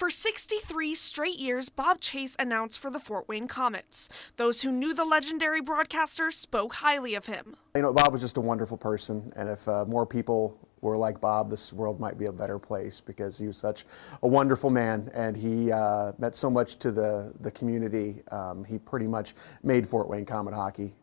For 63 straight years, Bob Chase announced for the Fort Wayne Komets. Those who knew the legendary broadcaster spoke highly of him. You know, Bob was just a wonderful person, and if more people were like Bob, this world might be a better place, because he was such a wonderful man, and he meant so much to the community. He pretty much made Fort Wayne Komet hockey.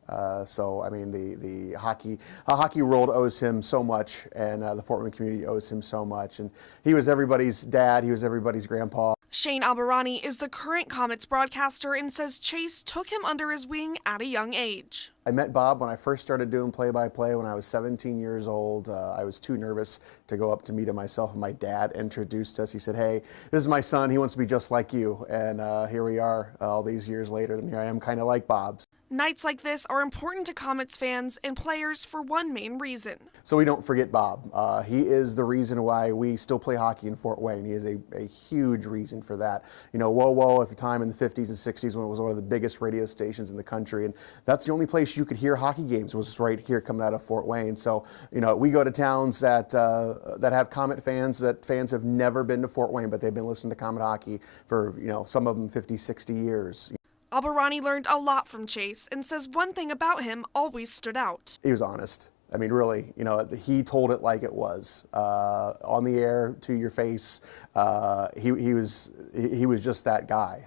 So, I mean, the hockey world owes him so much, and the Fort Wayne community owes him so much. And he was everybody's dad. He was everybody's grandpa. Shane Albarani is the current Komets broadcaster and says Chase took him under his wing at a young age. I met Bob when I first started doing play-by-play when I was 17 years old. I was too nervous to go up to meet him myself, and my dad introduced us. He said, "Hey, this is my son. He wants to be just like you." And here we are all these years later, and here I am kind of like Bob. Nights like this are important to Komets fans and players for one main reason. So we don't forget Bob. He is the reason why we still play hockey in Fort Wayne. He is a huge reason for that. You know, whoa at the time in the 50s and 60s when it was one of the biggest radio stations in the country, and that's the only place you could hear hockey games was right here coming out of Fort Wayne. So, you know, we go to towns that have Komet fans, that fans have never been to Fort Wayne, but they've been listening to Komet hockey for, you know, some of them 50, 60 years. Albarani learned a lot from Chase and says one thing about him always stood out. He was honest. I mean, really, you know, he told it like it was, on the air, to your face. He was just that guy.